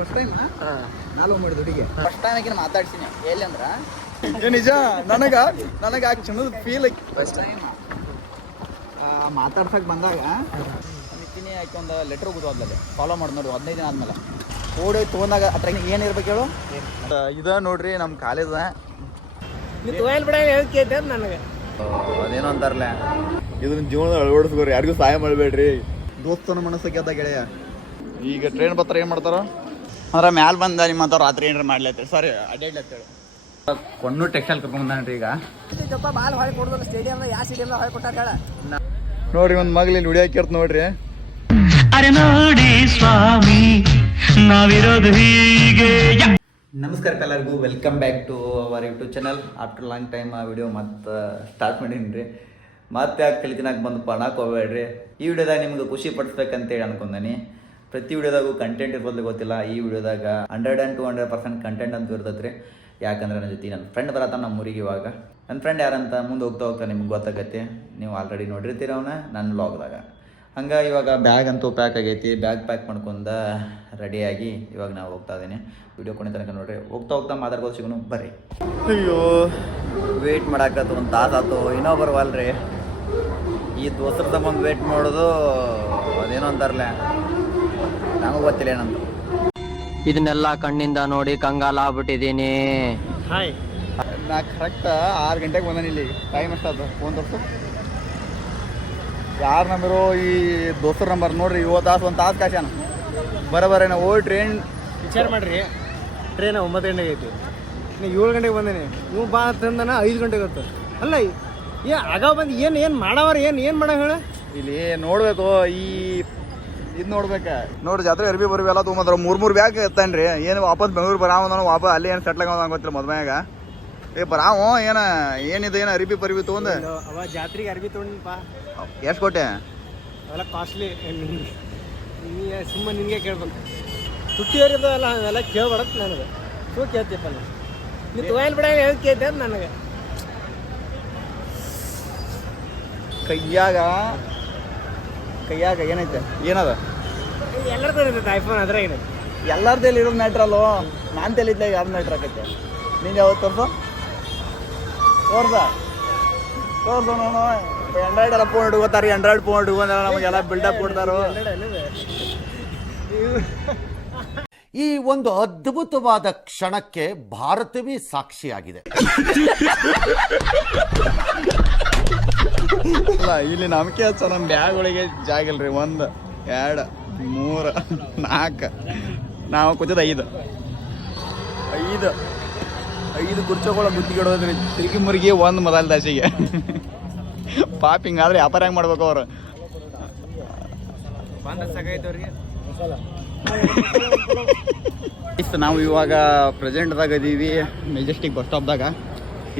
First time ನಾನು ಮಾಡಿದ ಹುಡುಗಿ ಫಸ್ಟ್ ಟೈಮ್ ಆಕಿನ ಮಾತಾಡ್ತೀನಿ ಎಲ್ಲಿ ಅಂದ್ರ ನಿಜ ನನಗ ಆ ಕ್ಷಣದ ಫೀಲ್ ಫಸ್ಟ್ ಟೈಮ್ ಮಾತಾಡ್ಸಕ್ ಬಂದಾಗ ನಿತ್ತೀನಿ ಆಕೆ ಒಂದು ಲೆಟ್ರ್ ಹೋಗುದು ಫಾಲೋ ಮಾಡಿ ನೋಡಿ 15 ದಿನ ಆದ್ಮೇಲೆ ಓಡಿ ತೊಗೊಂಡಾಗ ಆ ಟ್ರೈನಿಗೆ ಏನಿರ್ಬೇಕು ಹೇಳು ಇದ ನೋಡ್ರಿ ನಮ್ಮ ಕಾಲೇಜ್ ನನಗೆ ಅದೇನೋ ಅಂತಾರಲ್ಲ ಇದನ್ನ ಜೀವನದ ಅಳವಡಿಸ್ಕೋರಿ ಯಾರಿಗೂ ಸಹಾಯ ಮಾಡಬೇಡ್ರಿ ದೋಸ್ತನ ಮನಸ್ಸಕ್ಕೆ ಅದ ಗೆಳೆಯ ಈಗ ಟ್ರೈನ್ ಬತ್ತರ ಏನ್ ಮಾಡ್ತಾರ ಅಂದ್ರೆ ಮ್ಯಾಲ ಬಂದ ನಿಮ್ಮ ಅಂತ ರಾತ್ರಿ ಏನಾರ ಮಾಡ್ಲತ್ತೇಳಿ ಸಾರಿ ಅಡ್ಡಾಡ್ಲತ್ತೇಳಿ ಕೊಣ್ಣು ಟೆಕ್ಸ್ಟೈಲ್ ಕರ್ಕೊಂಡ್ಬಂದ್ರಿ ಈಗ ಬಾಲ್ ಹೊಳೆ ಕೊಡೋದಿಲ್ಲ ಸ್ಟೇಡಿಯಂ ಯಾವ ಸ್ಟೇಡಿಯಂ ಹೊಳೆ ಕೊಟ್ಟಾರ ಹೇಳ ನೋಡ್ರಿ ಒಂದ್ ಮಗ್ಲಿ ಇಲ್ಲಿ ಹುಡಿಯಾಕಿರ್ತ ನೋಡ್ರಿ ಅರೆ ನೋಡಿ ಸ್ವಾಮಿ ನಾವಿರೋದು ಹೀಗೆ. ನಮಸ್ಕಾರ ಎಲ್ಲರಿಗೂ welcome back to our YouTube channel after long time ಆ ವಿಡಿಯೋ ಮತ್ತೆ ಸ್ಟಾರ್ಟ್ ಮಾಡೀನಿ ರೀ ಮತ್ತೆ ಯಾಕೆ ಕಲಿತಿನಾಗ ಬಂದು ಪಣಕ್ಕೆ ಹೋಗ್ಬೇಡ್ರಿ ಈ ವಿಡಿಯೋದಾಗ ನಿಮ್ಗೆ ಖುಷಿ ಪಡಿಸ್ಬೇಕಂತೇಳಿ ಅನ್ಕೊಂಡೀನಿ ಪ್ರತಿ ವಿಡಿಯೋದಾಗೂ ಕಂಟೆಂಟ್ ಇರ್ಬೋದು ಗೊತ್ತಿಲ್ಲ ಈ ವಿಡಿಯೋದಾಗ 100 and 200% ಕಂಟೆಂಟ್ ಅಂತ ಇರ್ತೈತೆ ರೀ ಯಾಕಂದ್ರೆ ನನ್ನ ಜೊತೆ ನನ್ನ ಫ್ರೆಂಡ್ ಬರತ್ತ ನಮ್ಮ ಊರಿಗೆ ಇವಾಗ ನನ್ನ ಫ್ರೆಂಡ್ ಯಾರಂತ ಮುಂದೆ ಹೋಗ್ತಾ ನಿಮ್ಗೆ ಗೊತ್ತಾಗತ್ತೆ ನೀವು ಆಲ್ರೆಡಿ ನೋಡಿರ್ತೀರ ಅವನ ನನ್ನ ವ್ಲಾಗ್ದಾಗ ಹಂಗೆ ಇವಾಗ ಬ್ಯಾಗ್ ಅಂತೂ ಪ್ಯಾಕ್ ಆಗೈತಿ ಬ್ಯಾಗ್ ಪ್ಯಾಕ್ ಮಾಡ್ಕೊಂಡು ರೆಡಿಯಾಗಿ ಇವಾಗ ನಾವು ಹೋಗ್ತಾ ಇದ್ದೀನಿ ವಿಡಿಯೋ ಕೊನೆ ತನಕ ನೋಡ್ರಿ ಹೋಗ್ತಾ ಮಾತಾಡ್ಬೋದು ಸಿಗೋನು ಬರ್ರಿ ಅಯ್ಯೋ ವೇಟ್ ಮಾಡಾಕತ್ತು ಒಂದು ತಾಸು ಆಯ್ತು ಇನ್ನೂ ಬರವಲ್ರಿ ಈ ದೋಸ್ತರ ಸಂಬಂಧ ವೇಟ್ ಮಾಡೋದು ಅದೇನೋ ಅಂತಾರಲ್ಲ ನಮಗೆ ಗೊತ್ತಿಲ್ಲ ಏನಂತ ಇದನ್ನೆಲ್ಲ ಕಣ್ಣಿಂದ ನೋಡಿ ಕಂಗಾಲ ಆಗ್ಬಿಟ್ಟಿದೀನಿ. ಹಾಯ್ ನಾ ಕರೆಕ್ಟ್ 6 ಗಂಟೆಗೆ ಬಂದಾನ ಇಲ್ಲಿ ಟೈಮ್ ಎಷ್ಟಾಯ್ತು ಫೋನ್ ತೋರಿಸು ಯಾರ ನಂಬರು ಈ ದೋಸ್ತರ ನಂಬರ್ ನೋಡ್ರಿ 1 ತಾಸು ಕಾಶಾನ ಬರೋಬರ ನಾವು ಟ್ರೈನ್ ವಿಚಾರ ಮಾಡ್ರಿ ಟ್ರೈನ್ 9 ಗಂಟೆಗೆ ಐತಿ ನೀವು 7 ಗಂಟೆಗೆ ಬಂದೇನೆ ನೀವು ಬಾ ಅಂತಂದನ 5 ಗಂಟೆಗೆ ಹೊತ್ತು ಅಲ್ಲ ಆಗ ಬಂದು ಏನು ಮಾಡವ್ರ ಏನು ಮಾಡೋ ಹೇಳ ಇಲ್ಲಿ ನೋಡ್ಬೇಕು ಈ ಇದು ನೋಡ್ಬೇಕ ನೋಡ್ರಿ ಜಾತ್ರೆ ಅರ್ಬಿ ಬರ್ಬಿ ಎಲ್ಲ ತೊಗೊಂಬಂದ್ರ 3 ಬ್ಯಾಗ್ ಎತ್ತಾನ್ರಿ ಏನು ವಾಪಸ್ ಬೆಂಗಳೂರು ಬರಾವ ವಾಪಸ್ ಅಲ್ಲಿ ಏನು ಸೆಟ್ಲ್ ಆಗ ಗೊತ್ತಿಲ್ಲ ಮದ್ಮ್ಯಾಗ ಬರಾವ ಏನಿದು ಏನು ಅರಿಬಿ ಪರಿಬಿ ತೊಗೊಂಡು ಅವ ಜಾತ್ರೆಗೆ ಅರ್ಬಿ ತೊಗೊಂಡಿಪ್ಪ ಎಷ್ಟು ಕೊಟ್ಟೆ ಅವೆಲ್ಲ ಕಾಸ್ಟ್ಲಿ ಸುಮ್ಮನೆ ನಿನಗೆ ಕೇಳ್ಬೇಕು ತುಟ್ಟಿಯವರಿದ್ದಲ್ಲ ಅವೆಲ್ಲ ಕೇಳ್ಬಾರದು ನನಗೆ ಸೂ ಕೇಳ್ತೀಪ್ಪ ನೀವು ತೊಗೊಂಡು ಬಿಡ ಹೇಳಿ ಕೇಳ್ತೆ ನನಗೆ ಕೈಯಾಗ ಏನೈತೆ ಏನದ ಎಲ್ಲರ ಇರ್ತೈತೆ ಐಫೋನ್ ಅದ್ರಾಗ ಏನೈತೆ ಎಲ್ಲಾರ್ದಲ್ಲಿ ಇರೋದು ಮ್ಯಾಟ್ರ್ ಅಲ್ಲೋ ನಾನು ತೆಲಿದ್ಲ ಯಾವ್ದು ಮ್ಯಾಟ್ರ್ ಆಕೈತೆ ನೀನು ಯಾವತ್ತು ತೋರ್ಸ ನೋಡು ಆಂಡ್ರಾಯ್ಡ್ ಎಲ್ಲ ಫೋನ್ ಹಿಡ್ಕೋತಾರೆ ಆಂಡ್ರಾಯ್ಡ್ ಫೋನ್ ಹಿಡ್ಕೊಂಡ ನಮಗೆಲ್ಲ ಬಿಲ್ಡಪ್ ಕೊಡ್ತಾರೋ ಈ ಒಂದು ಅದ್ಭುತವಾದ ಕ್ಷಣಕ್ಕೆ ಭಾರತವೇ ಸಾಕ್ಷಿಯಾಗಿದೆ. ಅಲ್ಲ ಇಲ್ಲಿ ನಂಬಿಕೆ ಹಚ್ಚ ನಮ್ಮ ಬ್ಯಾಗ್ಗಳಿಗೆ ಜಾಗ ಇಲ್ರಿ 1 2 3 4 ನಾವು ಕೂತದ 5 ಕುರ್ಚೋಗಳ ಬುದ್ಧಿಗಿಡೋದ್ರಿ ತಿರುಗಿ ಮುರುಗಿ 1 ಮೊದಲ ದಾಸಿಗೆ ಪಾಪ ಹಿಂಗಾದ್ರೆ ವ್ಯಾಪಾರ ಹೆಂಗೆ ಮಾಡ್ಬೇಕು ಅವ್ರು ನಾವು ಇವಾಗ ಪ್ರೆಸೆಂಟ್ದಾಗ ಇದೀವಿ ಮೆಜೆಸ್ಟಿಕ್ ಬಸ್ ಸ್ಟಾಪ್ದಾಗ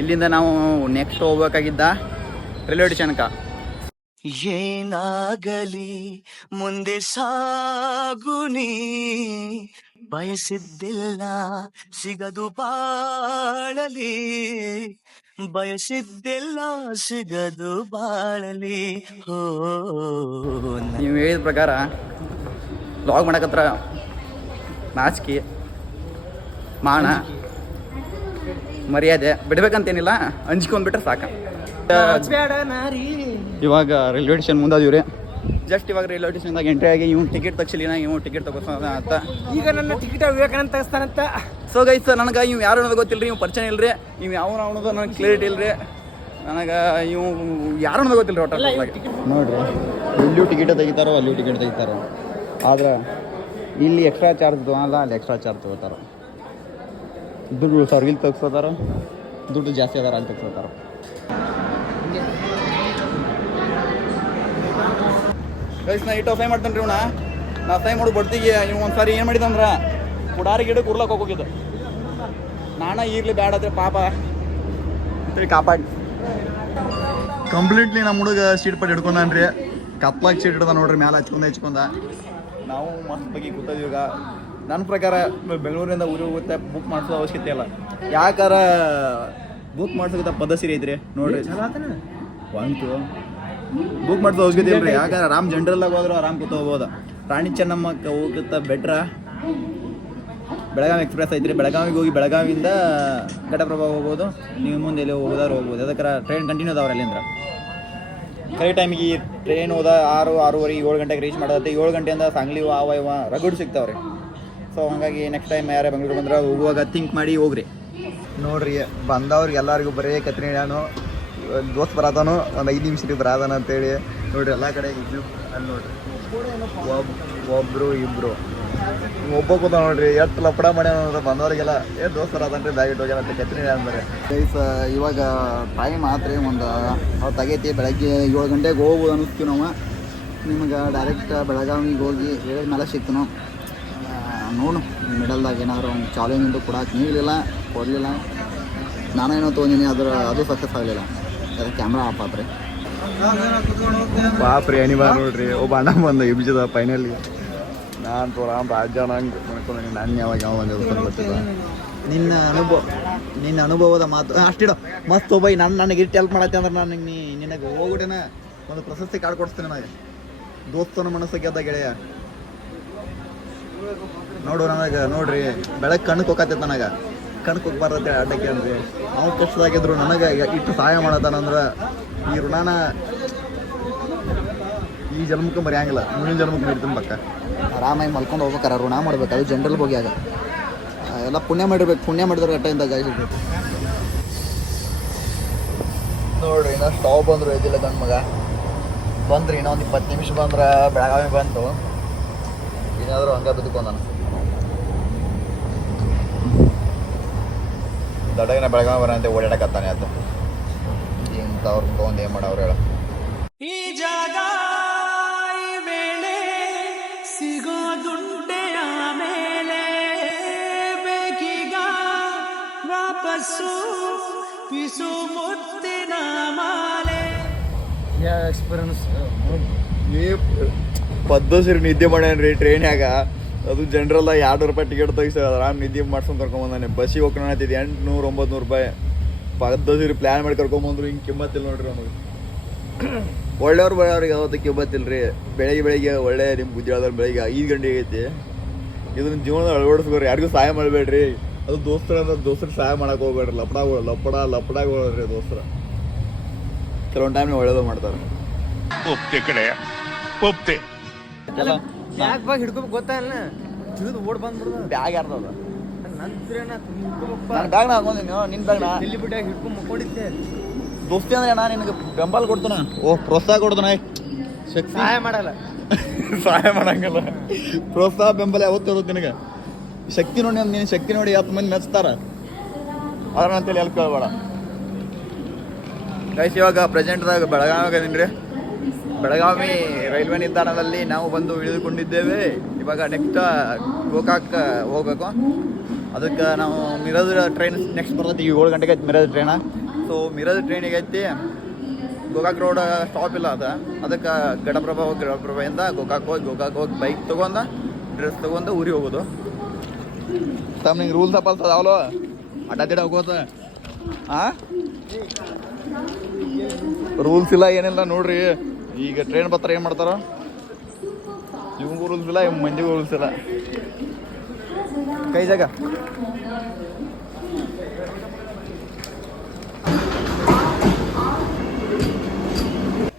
ಇಲ್ಲಿಂದ ನಾವು ನೆಕ್ಸ್ಟ್ ಹೋಗ್ಬೇಕಾಗಿದ್ದ ರೈಲ್ವೆ ಸ್ಟೇಷನ್ಕ ಏನಾಗಲಿ ಮುಂದೆ ಸಾಗುನಿ ಬಯಸಿದ್ದಿಲ್ಲ ಸಿಗದು ಬಾಳಲಿ ಬಯಸಿದ್ದಿಲ್ಲ ಸಿಗದು ಬಾಳಲಿ ಹೋ ನೀವು ಹೇಳಿದ ಪ್ರಕಾರ ಲಾಗ್ ಮಾಡಕತ್ರ ನಾಚಿಕೆ ಮಾಣ ಮರ್ಯಾದೆ ಬಿಡ್ಬೇಕಂತೇನಿಲ್ಲ ಹಂಚ್ಕೊಂಡ್ಬಿಟ್ರೆ ಸಾಕ ಇವಾಗ ರೈಲ್ವೆ ಸ್ಟೇಷನ್ ಮುಂದಾದೀವ್ರಿ ಜಸ್ಟ್ ಇವಾಗ ರೈಲ್ವೆ ಸ್ಟೇಷನ್ದಾಗ ಎಂಟ್ರಿ ಆಗಿ ಇವ್ನು ಟಿಕೆಟ್ ತಗ್ಸಿಲ್ಲ ಇವ್ ಟಿಕೆಟ್ ತಗೋತಾನ ಅಂತ ಈಗ ನನ್ನ ಟಿಕೆಟ್ ವಿವೇಕಾನಂದ ತೆಗಿಸ್ತಾನಂತ ಸೊ ಗೈಸ್ ನನಗೆ ಇವ್ ಯಾರು ಅನ್ನೋದು ಗೊತ್ತಿಲ್ಲ ರೀ ಇವ್ ಪರಿಚಯ ಇಲ್ರಿ ಇವ್ ಯಾವ ಅನ್ನೋದು ನನಗೆ ಕ್ಲಿಯರಿಟಿ ಇಲ್ರಿ ನನಗೆ ಇವು ಯಾರು ಅನ್ನೋದು ಗೊತ್ತಿಲ್ಲ ರೀ ಒಟ್ಟು ನೋಡ್ರಿ ಇಲ್ಲಿಯೂ ಟಿಕೆಟ್ ತೆಗಿತಾರೋ ಅಲ್ಲಿಯೂ ಟಿಕೆಟ್ ತೆಗಿತಾರೋ ಆದ್ರೆ ಇಲ್ಲಿ ಎಕ್ಸ್ಟ್ರಾ ಚಾರ್ಜ್ ತೊಗೊಳಲ್ಲ ಅಲ್ಲಿ ಎಕ್ಸ್ಟ್ರಾ ಚಾರ್ಜ್ ತೊಗೋತಾರ ದುಡ್ಡು ಸರ್ವಿಲ್ ತೆಗ್ಸೋತಾರ ದುಡ್ಡು ಜಾಸ್ತಿ ಅದಾರ ಅಲ್ಲಿ ತೆಗ್ಸೋತಾರ ಗೈಸ್ ನಾ ಇಟ್ಟು ಸೈ ಮಾಡ್ತಾನೆ ರೀ ನಾ ಸೈ ಮಾಡೋದು ಬಡ್ತಿಗೆ ಇವ್ ಒಂದ್ಸಾರಿ ಏನು ಮಾಡಿದಂದ್ರೆ ಕುಡಾರಿ ಗಿಡಕ್ಕೆ ಉರ್ಲಕ್ಕೆ ಹೋಗಿದ್ದು ನಾನ ಈಗಲೇ ಬ್ಯಾಡ ಆದ್ರೆ ಪಾಪ ಅಂತೇಳಿ ಕಾಪಾಡಿ ಕಂಪ್ಲೀಟ್ಲಿ ನಮ್ಮ ಹುಡುಗ ಸೀಟ್ ಪಟ್ಟು ಹಿಡ್ಕೊಂಡಾನ್ರಿ ಕಪ್ಲಾಗಿ ಸೀಟ್ ಹಿಡ್ದ ನೋಡ್ರಿ ಮ್ಯಾಲೆ ಹಚ್ಕೊಂಡ ನಾವು ಮಸ್ತ್ ಬಗ್ಗೆ ಕೂತದೀವಿ ಈಗ ನನ್ನ ಪ್ರಕಾರ ಬೆಂಗಳೂರಿಂದ ಊರಿಗೆ ಹೋಗುತ್ತೆ ಬುಕ್ ಮಾಡಿಸೋ ಅವಶ್ಯಕತೆ ಇಲ್ಲ ಯಾಕಾರ ಬುಕ್ ಮಾಡ್ಸೋಕ್ಕಿಂತ ಪದ್ಧತಿ ಐತ್ರಿ ನೋಡ್ರಿ ಒಂಟು ಬುಕ್ ಮಾಡಿಸೋ ಅವಶ್ಯಕತೆ ಇಲ್ರಿ ಯಾಕಂದ್ರೆ ಆರಾಮ್ ಜನರಲ್ಲಾಗ ಹೋದ್ರೆ ಆರಾಮ್ ಕೂತ ಹೋಗ್ಬೋದು ರಾಣಿ ಚೆನ್ನಮ್ಮಕ್ಕೆ ಹೋಗುತ್ತ ಬೆಟ್ರ ಬೆಳಗಾವಿ ಎಕ್ಸ್ಪ್ರೆಸ್ ಐತ್ರಿ. ಬೆಳಗಾವಿಗೆ ಹೋಗಿ ಬೆಳಗಾವಿಯಿಂದ ಘಟಪ್ರಭಾ ಹೋಗ್ಬೋದು. ನೀವು ಮುಂದೆ ಎಲ್ಲಿ ಹೋಗೋದಾದ್ರೆ ಹೋಗ್ಬೋದು. ಅದಕ್ಕೆ ಟ್ರೈನ್ ಕಂಟಿನ್ಯೂ ಅದಾವ್ರಿ ಅಲ್ಲಿಂದ. ಕರೆಕ್ಟ್ ಟೈಮಿಗೆ ಟ್ರೈನ್ ಹೋದ 6-6:30 7 ಗಂಟೆಗೆ ರೀಚ್ ಮಾಡೋದತ್ತೆ. 7 ಗಂಟೆಯಿಂದ ಸಾಂಗ್ಲಿ ಇವ ರಗಡ್ ಸಿಗ್ತಾವ್ರಿ. ಸೊ ಹಾಗಾಗಿ ನೆಕ್ಸ್ಟ್ ಟೈಮ್ ಯಾರೇ ಬೆಂಗಳೂರು ಬಂದ್ರೆ ಹೋಗುವಾಗ ಥಿಂಕ್ ಮಾಡಿ ಹೋಗ್ರಿ. ನೋಡ್ರಿ ಬಂದವ್ರಿಗೆ ಎಲ್ಲರಿಗೂ ಬರೀ ಕತ್ರಿ ನಾನು ದೋಸ್ತ್ ಬರತಾನು ಒಂದು 5 ನಿಮಿಷ ಬರದಾನ ಅಂತೇಳಿ ನೋಡ್ರಿ ಎಲ್ಲ ಕಡೆ ಇದ್ದು ಅಲ್ಲಿ ನೋಡ್ರಿ ಒಬ್ಬರು ಇಬ್ಬರು ಒಬ್ಬ ಕೂತ ನೋಡ್ರಿ ಎಷ್ಟು ಲಪಡ ಮಾಡ್ಯಾನ ಬಂದವ್ರಿಗೆಲ್ಲ ದೋಸ್ತ್ ಬರತಾನ್ರಿ ಬ್ಯಾಗ್ ಇಟ್ಟು ಹೋಗ್ಯಾನಂತ ಕತ್ರಿ ಅಂದ್ರೆ ಗೈಸ್. ಇವಾಗ ಟೈಮ್ ಆತ್ರಿ ಒಂದು ಹೊತ್ತಾಗೈತಿ. ಬೆಳಗ್ಗೆ 7 ಗಂಟೆಗೆ ಹೋಗ್ಬೋದು ಅನ್ನಿಸ್ತೀವಿ ನಾವು. ನಿಮ್ಗೆ ಡೈರೆಕ್ಟ್ ಬೆಳಗಾವಿಗೆ ಹೋಗಿ ಹೇಳಿದ ಮೇಲೆ ಸಿಕ್ತು ನಾವು. ನೋಡು ಮಿಡಲ್ದಾಗ ಏನಾದ್ರು ಒಂದು ಚಾಲೆಂಜ್ ಕೊಡಕ್ಕೆ ನೀಡಲಿಲ್ಲ, ಕೊಡಲಿಲ್ಲ. ನಾನೇನೋ ತೊಗೊಂಡಿನಿ, ಅದು ಸಕ್ಸಸ್ ಆಗಲಿಲ್ಲ. ಅದಕ್ಕೆ ಕ್ಯಾಮ್ರಾ ಆಫ್ ಆತ್ರಿ. ಪಾಪ್ರಿ ಅನಿವಾರ್ಯ ನೋಡ್ರಿ. ಒಬ್ಬ ಅಣ್ಣ ಬಂದ ಇಬ್ಜದ ಫೈನಲಿ. ನಾನು ತೋರಾಮ್ ರಾಜ್ಯ ನಂಗೆ ಮಾಡ್ಕೊಂಡು ನಾನು ಯಾವ ಗೊತ್ತಿಲ್ಲ. ನಿನ್ನ ಅನುಭವದ ಮಾತು ಅಷ್ಟಿಡ ಮಸ್ತ್ ಒಬ್ಬ ನನಗೆ ಇಟ್ಟು ಹೆಲ್ಪ್ ಮಾಡತ್ತೆ ಅಂದ್ರೆ ನಾನು ನಿನಗೆ ಹೋಗ್ಬಿಟ್ಟೇನ ಒಂದು ಪ್ರಶಸ್ತಿ ಕಾರ್ಡ್ ಕೊಡಿಸ್ತೇನೆ ನನಗೆ. ದೋಸ್ತನ ಮನಸ್ಸು ಗೆದ್ದ ಗೆಳೆಯ ನೋಡು. ನನಗೆ ನೋಡ್ರಿ ಬೆಳಗ್ಗೆ ಕಣ್ಣಕ್ಕೆ ಹೋಗತ್ತೈತೆ. ನನಗೆ ಕಣ್ಣಕ್ಕೆ ಹೋಗಿ ಬರತ್ತೆ ಅಡ್ಡಕ್ಕೆ ಅಂದ್ರಿ. ಅವ್ನು ಕಷ್ಟದಾಗಿದ್ರು ನನಗೆ ಇಟ್ಟು ಸಹಾಯ ಮಾಡತ್ತಾನಂದ್ರೆ ಈ ಋಣನ ಈ ಜನ್ಮಕ್ಕೆ ಮರೆಯಂಗಿಲ್ಲ, ಮುಂದಿನ ಜನ್ಮಕ್ಕೆ ನೀಡ್ತೀನಿ ಪಕ್ಕ. ಆರಾಮಾಗಿ ಮಲ್ಕೊಂಡು ಹೋಗ್ಬೇಕಾರೆ ಋಣ ಮಾಡ್ಬೇಕು. ಅದು ಜನರಲ್ ಹೋಗ್ಯಾಗ ಎಲ್ಲ ಪುಣ್ಯ ಮಾಡಿರ್ಬೇಕು. ಪುಣ್ಯ ಮಾಡಿದ್ರೆ ಗಟ್ಟೆಯಿಂದ ಗಾಯಿಸಿರ್ಬೇಕು ನೋಡ್ರಿ. ಇನ್ನೂ ಸ್ಟಾವ್ ಬಂದರು ಇದಿಲ್ಲ ಗಂಡು ಮಗ ಬಂದ್ರಿ. ಇನ್ನೊಂದು 20 ನಿಮಿಷ ಬಂದ್ರೆ ಬೆಳಗಾವಿ ಬಂತು. ಏನಾದರೂ ಹಂಗೆ ಬದುಕೊಂಡ ದೊಡ್ಡಗಿನ ಬೆಳಗಾವಿ ಬರಂತೆ ಓಡಾಡಕತ್ತಾನೆ ಅದು. ಇಂಥವ್ರು ತೊಗೊಂಡು ಏನು ಮಾಡವ್ರು ಹೇಳ. ಈ ಜಾಗ ಈ ವೇಳೆ ಸಿಗೋದುಂಟೆ ಆಮೇಲೆ ಬೇಕೀಗ ವಾಪಸ್ಸು ಪಿಸು ಮುತ್ತಿನ ಮಾಲೆ. ಎಕ್ಸ್ಪೀರಿಯನ್ಸ್ ಪದ್ಧತಿ ನಿದ್ದೆ ಮಾಡ್ಯಾನ್ರಿ ಟ್ರೈನ್ಯಾಗ. ಅದು ಜನರಲ್ಲ ₹200 ಟಿಕೆಟ್ ತೆಗಿಸ ಆರಾಮ್ ನಿದ್ದೆ ಮಾಡ್ಸ್ಕೊಂಡು ಕರ್ಕೊಂಬಂದಾನೆ. ಬಸ್ಸಿಗೆ ಹೋಗ್ಕೊಂಡೈತಿದ್ದು ₹800-900 ಪದ್ಧತಿ ಪ್ಲ್ಯಾನ್ ಮಾಡಿ ಕರ್ಕೊಂಬಂದ್ರು. ಹಿಂಗೆ ಕಿಮ್ಮತ್ತಿಲ್ಲ ನೋಡ್ರಿ ನಮಗೆ. ಒಳ್ಳೆಯವ್ರು ಬರೋರಿಗೆ ಯಾವತ್ತು ಕಿಮ್ಮತ್ತಿಲ್ಲ ರೀ. ಬೆಳಗ್ಗೆ ಒಳ್ಳೆ ನಿಮ್ಮ ಬುದ್ಧಿ ಹೇಳಿದ್ರೆ ಬೆಳಗ್ಗೆ 5 ಗಂಟೆಗೆ ಐತಿ. ಇದನ್ನ ಜೀವನದ ಅಳವಡಿಸ್ಕೋರಿ. ಯಾರಿಗೂ ಸಹಾಯ ಮಾಡಬೇಡ್ರಿ. ಅದು ದೋಸ್ತರಿಗೆ ಸಹಾಯ ಮಾಡಕ್ಕೆ ಹೋಗ್ಬೇಡ್ರಿ. ಲಪಡಾಗೋಳ್ರಿ ದೋಸ್ತರ. ಕೆಲವೊಂದು ಟೈಮ್ ನೀವು ಒಳ್ಳೇದು ಮಾಡ್ತಾರೆ. ಒಪ್ತೆ ಕಡೆ ಒಪ್ತೆ. ಯಾಕೆ ಬಾಗ ಹಿಡ್ಕೋಬೇಕು ಗೊತ್ತಾಗಲ್ಲ. ತಿಳಿದು ಓಡ್ ಬಂದ್ಬಿಡ್ದು. ಬ್ಯಾಗ್ ಯಾರ್ದದ? ನಂತರ ನಾನು ಬ್ಯಾಗ್ನ ಹಾಕೊಂಡಿನಿ. ನಿನ್ನ ಬ್ಯಾಗ್ನ ಎಲ್ಲಿ ಬಿಟ್ಟಾಗ ಹಿಡ್ಕೊಂಡು ಮುಕ್ಕೊಂಡಿದ್ದೆ. ದೋಸ್ತಿ ಅಂದ್ರೆ ಅಣ್ಣ ನಿನಗೆ ಬೆಂಬಲ ಕೊಡ್ತಾನ. ಪ್ರೋತ್ಸಾಹ ಕೊಡ್ತಾನ. ಶಕ್ತಿ ಸಹಾಯ ಮಾಡಲ್ಲ. ಸಹಾಯ ಮಾಡಂಗಿಲ್ಲ. ಪ್ರೋತ್ಸಾಹ ಬೆಂಬಲ ಯಾವತ್ತೂ ಇರುತ್ತೆ ನಿನಗೆ. ಶಕ್ತಿ ನೋಡಿ ನಿನ್ನ ಶಕ್ತಿ ನೋಡಿ 10 ಮಂದಿ ಮೆಚ್ತಾರ. ಅದ್ರ ಅಂತೇಳಿ ಎಲ್ಲಿ ಕೇಳಬೇಡ ಗೈಸ್. ಇವಾಗ ಪ್ರೆಸೆಂಟ್ದಾಗ ಬೆಳಗಾವಿಗೆ ಅದೀನಿ ರೀ. ಬೆಳಗಾವಿ ರೈಲ್ವೆ ನಿಲ್ದಾಣದಲ್ಲಿ ನಾವು ಬಂದು ಇಳಿದುಕೊಂಡಿದ್ದೇವೆ. ಇವಾಗ ನೆಕ್ಸ್ಟ್ ಗೋಕಾಕ್ ಹೋಗ್ಬೇಕು. ಅದಕ್ಕೆ ನಾವು ಮಿರಜ್ ಟ್ರೈನ್ ನೆಕ್ಸ್ಟ್ ಬರ್ತೈತಿ. 7 ಗಂಟೆಗೆ ಐತಿ ಮಿರಜ್ ಟ್ರೈನ. ಸೊ ಮಿರಜ್ ಟ್ರೈನಿಗೆ ಐತಿ. ಗೋಕಾಕ್ ರೋಡ್ ಸ್ಟಾಪ್ ಇಲ್ಲ ಅದಕ್ಕೆ ಘಟಪ್ರಭಾಯಿಂದ ಗೋಕಾಕ್ ಹೋಗಿ ಬೈಕ್ ತೊಗೊಂಡು ಡ್ರೆಸ್ ತೊಗೊಂಡು ಊರಿಗೆ ಹೋಗೋದು. ತಮ್ಮ ನಿಂಗೆ ರೂಲ್ಸ್ ಅಪಾಲ್ಸ್ ಅದಾವಲ್ಲ ಅಡ್ಡಾದಿಡ ಹೋಗೋದು. ರೂಲ್ಸ್ ಇಲ್ಲ ಏನಿಲ್ಲ ನೋಡ್ರಿ. ಈಗ ಟ್ರೈನ್ ಬರ್ತಾರೆ ಏನು ಮಾಡ್ತಾರ? ಇವಂಗೂ ರೂಲ್ಸ್ ಇಲ್ಲ, ಇವ್ ಮಂದಿಗೂ ರೂಲ್ಸ್ ಇಲ್ಲ. ಕೈ ಜಾಗ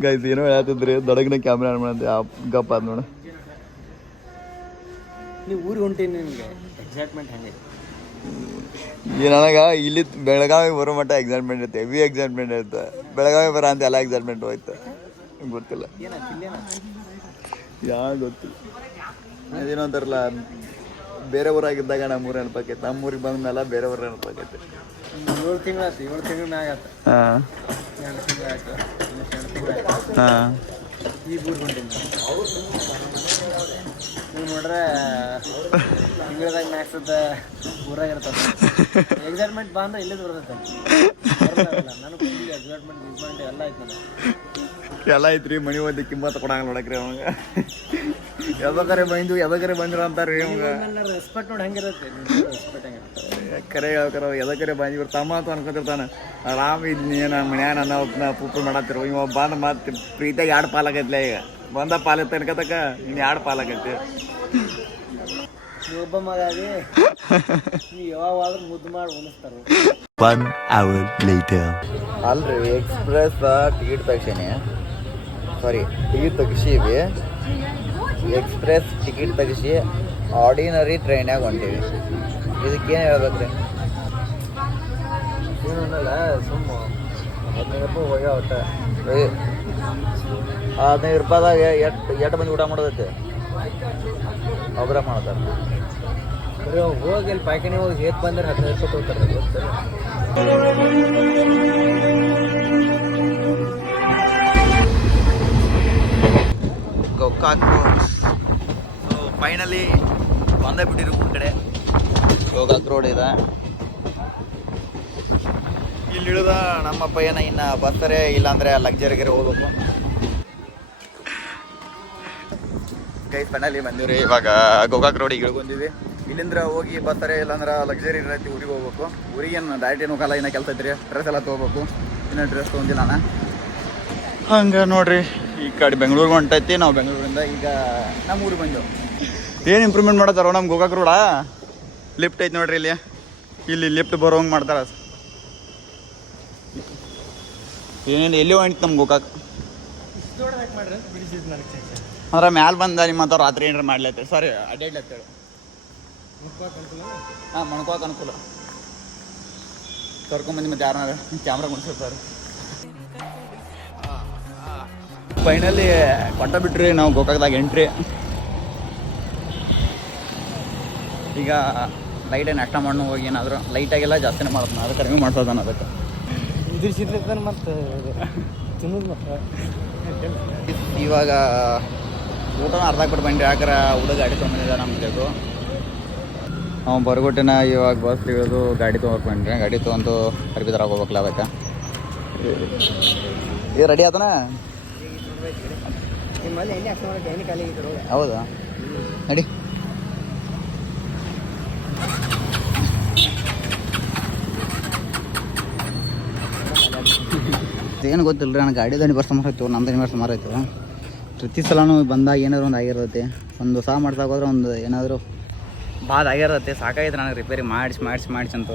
ಗೈಸ್ ಏನೋ ಹೇಳ್ತಿದ್ರಿ. ದೊಡಗಿನ ಕ್ಯಾಮ್ರಾ ಆನ್ ಮಾಡಂತೆ ಗಪ್ಪ ಅದ್ ನೋಡ. ನೀವು ಊರಿಗೆ ಹೊಂಟೀನಿ. ನಿಮಗೆ ಎಕ್ಸೈಟ್ಮೆಂಟ್ ಹೆಂಗೆ? ನನಗೆ ಇಲ್ಲಿ ಬೆಳಗಾವಿಗೆ ಬರೋ ಮಟ್ಟ ಎಕ್ಸೈಟ್ಮೆಂಟ್ ಇರುತ್ತೆ. ಹೆವಿ ಎಕ್ಸೈಟ್ಮೆಂಟ್ ಇರುತ್ತೆ. ಬೆಳಗಾವಿ ಬರೋ ಅಂತ ಎಲ್ಲ ಎಕ್ಸೈಟ್ಮೆಂಟ್ ಹೋಯ್ತು. ಗೊತ್ತಿಲ್ಲ ಯಾರು ಗೊತ್ತಿಲ್ಲ. ಅದೇನೋ ಅಂತಾರಲ್ಲ, ಬೇರೆ ಊರಾಗಿದ್ದಾಗ ನಮ್ಮೂರು ನೆನಪಾಕೈತೆ, ನಮ್ಮೂರಿಗೆ ಬಂದ ಮೇಲೆ ಬೇರೆ ಊರು ನೆನಪಾಕೈತೆ. 7 ತಿಂಗಳಾಯ್ತು. 7 ತಿಂಗಳ ಮ್ಯಾಗ ಆಯ್ತು. ಹಾಂ 2 ತಿಂಗಳು ಆಯ್ತು. 2 ತಿಂಗಳು ಆಯ್ತು. ಹಾಂ ಈಗ ಊರು ಹೊಂಟೀನಿ. ನೀವು ನೋಡ್ರೆ ತಿಂಗಳದಾಗ ಮ್ಯಾಕ್ಸದ ಊರಾಗ ಇರ್ತದೆ. ಎಕ್ಸೈಟ್ಮೆಂಟ್ ಬಂದ್ರೆ ಇಲ್ಲಿದ್ದು ಬರ್ತೈತೆ. ನನಗೆ ಫುಲ್ ಎಕ್ಸೈಟ್ಮೆಂಟ್ ಎಲ್ಲ ಆಯ್ತು. ನನಗೆ ಎಲ್ಲ ಐತ್ರಿ. ಮನೆ ಹೋಗಿ ಕಿಮ್ಮತ್ತು ಕೊಡಂಗ ನೋಡಕ್ರಿ ಅವಾಗ. ಯಾವ್ದಾರೆ ಬಂದ್ರು ಅಂತಾರೆ ರೀ ಅವಾಗ. ರೆಸ್ಪೆಕ್ಟ್ ನೋಡಿ ಹೆಂಗಿರುತ್ತೆ. ರೆಸ್ಪೆಕ್ಟ್ ಹೆಂಗಿರುತ್ತೆ. ಕರೆ ಹೇಳ್ತಾರ ಎದಕರೆ ಬಂದಿವ್ರು ತಮ್ಮ ಅಂತ ಅನ್ಕೊತಿರ್ತಾನೆ. ಆರಾಮ್ ಇದ್ನ ಮನ್ಯಾಗ ನನ್ನ ಪೂಪು ಮಾಡತ್ತಿರು. ಇವ ಬಂದು ಮತ್ತೆ ಪ್ರೀತಿಯಾಗ 2 ಪಾಲಾಗೈತ್ಲೆ. ಈಗ ಬಂದ ಪಾಲೈತೆ ಅನ್ಕತಕ್ಕ ಇನ್ನು 2 ಪಾಲಾಗೈತಿ. ಒಬ್ಬ ಮಗ ಅದೇ ನೀವು ಯಾವಾಗಾದ್ರೂ ಮುದ್ದು ಮಾಡಿ ಉಣಿಸ್ತಾರೆ. ಅಲ್ರಿ ಎಕ್ಸ್ಪ್ರೆಸ್ ಟಿಕೆಟ್ ತೆಗ್ಸೀನಿ, ಸಾರಿ ಟಿಕೆಟ್ ತೆಗಿಸೀವಿ, ಎಕ್ಸ್ಪ್ರೆಸ್ ಟಿಕೆಟ್ ತೆಗಿಸಿ ಆರ್ಡಿನರಿ ಟ್ರೈನ್ಯಾಗ ಹೊಂಟೀವಿ. ಇದಕ್ಕೇನು ಹೇಳ್ಬೇಕ್ರಿ? ಏನಲ್ಲ ಸುಮ್ಮ 15 ರೂಪಾಯಿ ಹೋಗ್ಯ ಒಟ್ಟ. 15 ರೂಪಾಯಿದಾಗ ಎಷ್ಟು ಮಂದಿ ಊಟ ಮಾಡೋದೈತೆ? ಒಬ್ಬರ ಮಾಡ್ತಾರೆ. ಬರೀ ಹೋಗಿ ಅಲ್ಲಿ ಪಾಯ್ಕಾನೆ ಹೋಗಿ ಹೇತ್ ಬಂದ್ರೆ 15 ರೂಪಾಯಿ ತೊಗೊತಾರೆ ಗೊತ್ತಲ್ಲ. ಗೋಕಾಕ್ ರೋಡ್. ಸೊ ಫೈನಲಿ ಬಂದೇ ಬಿಟ್ಟಿರು ಒಂದು ಕಡೆ. ಗೋಕಾಕ್ ರೋಡ್ ಇದೆ. ಇಲ್ಲಿ ಇಳಿದ ನಮ್ಮಪ್ಪ ಏನ ಇನ್ನು ಬಸ್ಸರೇ ಇಲ್ಲಾಂದರೆ ಲಕ್ಸರಿಗೆ ಹೋಗ್ಬೇಕು. ಗೈಸ್ ಫೈನಲಿ ಬಂದಿವ್ರಿ. ಇವಾಗ ಗೋಕಾಕ್ ರೋಡಿಗೆ ಇಳ್ಕೊಂಡಿದ್ವಿ. ಇಲ್ಲಿಂದ ಹೋಗಿ ಬಸ್ಸರೇ ಇಲ್ಲಾಂದ್ರೆ ಲಕ್ಸರಿ ಇರೈತಿ, ಊರಿಗೆ ಹೋಗ್ಬೇಕು. ಊರಿಗೆ ಏನು ಡೈರೆಕ್ಟ್ ಏನು ಹೋಗಲ್ಲ, ಇನ್ನೂ ಕೆಲಸ ಐತ್ರಿ. ಡ್ರೆಸ್ ಎಲ್ಲ ತೊಗೋಬೇಕು, ಇನ್ನೂ ಡ್ರೆಸ್ ತೊಗೊಂಡಿಲ್ಲ ನಾನು. ಹಂಗೆ ನೋಡ್ರಿ, ಈ ಕಡೆ ಬೆಂಗಳೂರಿಗೆ ಹೊಂಟೈತಿ. ನಾವು ಬೆಂಗಳೂರಿಂದ ಈಗ ನಮ್ಮ ಊರಿಗೆ ಬಂದೆವು. ಏನು ಇಂಪ್ರೂವ್ಮೆಂಟ್ ಮಾಡತ್ತಾರೋ ನಮ್ಮ ಗೋಕಾಕ್ ರೋಡ? ಲಿಫ್ಟ್ ಐತಿ ನೋಡ್ರಿ ಇಲ್ಲಿ. ಇಲ್ಲಿ ಲಿಫ್ಟ್ ಬರೋಂಗೆ ಮಾಡ್ತಾರೆ. ಏನು ಎಲ್ಲಿ ಹೊಂಟಿತ್ತು ನಮ್ಮ ಗೋಕಾಕ್ ಅಂದ್ರೆ ಮ್ಯಾಲೆ ಬಂದ ನಿಮ್ಮ ಹತ್ರ ರಾತ್ರಿ ಏನಾರ ಮಾಡ್ಲತ್ತೇವೆ. ಸಾರಿ ಅಡ್ಡಾಡ್ಲತ್ತೇಳು. ಹಾಂ, ಮಣ್ಕೋಕೆ ಅನುಕೂಲ. ಕರ್ಕೊಂಬಂದು ಮತ್ತೆ ಯಾರನ್ನಾರ ಕ್ಯಾಮ್ರಾ ಕೊಡ್ಸಿರ್ತಾರೆ. ಫೈನಲಿ ಕೊಟ್ಟ ಬಿಟ್ರಿ ನಾವು ಗೋಕಾಕ್ದಾಗ ಎಂಟ್ರಿ. ಈಗ ಲೈಟೇ ನಾಷ್ಟ ಮಾಡೋ ಹೋಗಿ ಏನಾದರೂ ಲೈಟಾಗೆಲ್ಲ ಜಾಸ್ತಿನೇ ಮಾಡೋದು, ಅದು ಕಡಿಮೆ ಮಾಡ್ಸೋದಾನ. ಅದಕ್ಕೆ ಇದ್ರ ಮತ್ತೆ ತಿನ್ನೋದು ಮತ್ತೆ ಇವಾಗ ಊಟನ ಅರ್ಧ ಕೊಟ್ಟು ಬಂದ್ರಿ. ಯಾಕಂದ್ರೆ ಹುಡುಗ ಗಾಡಿ ತೊಗೊಂಡಿದ್ದ ನಮ್ಗೆ ಬೇಕು. ಅವ್ನು ಬರ್ಗೊಟ್ಟಿನ ಇವಾಗ ಬಸ್ ಇಳಿದು ಗಾಡಿ ತೊಗೊಂಡು ಬಂದ್ರಿ. ಗಾಡಿ ತೊಗೊಂಡು ಅರ್ಬಿ ತರಕ್ಕೆ ಹೋಗ್ಬೇಕಲ್ಲ. ಅದಕ್ಕೆ ಏ ರೆಡಿ ಆತನ? ನಿಮ್ಮಲ್ಲಿ ಎಣ್ಣೆ ಹಾಕ್ಸಿ ಮಾಡೋಕೆ ಎಣ್ಣೆ ಖಾಲಿ ಆಗಿದ್ರು. ಹೌದಾ? ನಡಿ. ಏನು ಗೊತ್ತಿಲ್ಲ ರೀ, ನನಗೆ ಗಾಡಿ ದಾನಿ ಬರ್ಸ ಮಾರಾಯ್ತು, ನಮ್ಮ ದಾನಿ ಬರ್ಸ ಮಾರಾಯ್ತು. ಪ್ರತಿ ಸಲನೂ ಬಂದಾಗ ಏನಾದ್ರು ಒಂದು ಆಗಿರ್ತೈತಿ. ಒಂದು ಸಹ ಮಾಡ್ಸಾಕೋದ್ರೆ ಒಂದು ಏನಾದರೂ ಭಾಳ ಆಗಿರ್ತೈತಿ. ಸಾಕಾಗಿತ್ತು ನನಗೆ ರಿಪೇರಿ ಮಾಡಿಸಿ ಅಂತ.